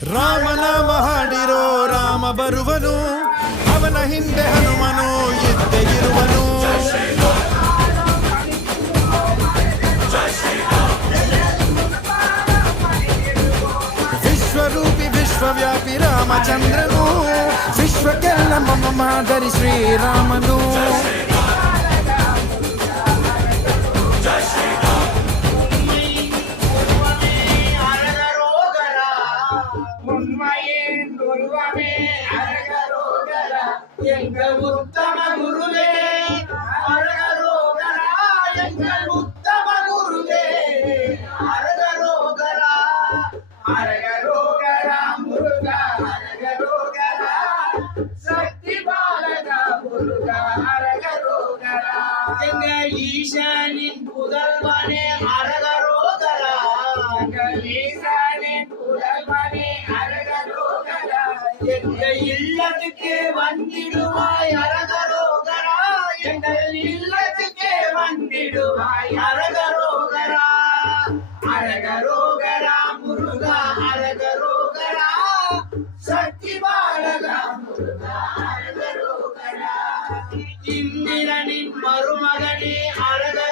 ರಾಮನಾಮ ಹಾಡಿರೋ ರಾಮ ಬರುವನು, ಅವನ ಹಿಂದೆ ಹನುಮನು ಇದ್ದೇ ಇರುವನು. ವಿಶ್ವರೂಪಿ ವಿಶ್ವವ್ಯಾಪಿ ರಾಮಚಂದ್ರನು, ವಿಶ್ವಕ್ಕೆಲ್ಲ ಮಮ ಮಾದರಿ ಶ್ರೀರಾಮನು. எங்கள் உத்தம குருவே அரகரோகரா, எங்கள் உத்தம குருவே அரகரோகரா, அரகரோகரா முருகா அரகரோகரா, சக்தி பாலகா முருகா அரகரோகரா, எங்கள் ஈசனின் புதல்வனே அரகரோகரா, எங்கள் ஈசனின் புதல்வனே அரகரோகரா, எங்கள் இல்லத்துக்கு வந்திடுவாய் அரகரோகரா, எங்கள் இல்லத்துக்கு வந்திடுவாய் அரகரோகரா, அரகரோகரா முருகா அரகரோகரா, சக்தி பாலகா முருகா அரகரோகரா, இந்திரனின் மருமகனே அரகரோகரா,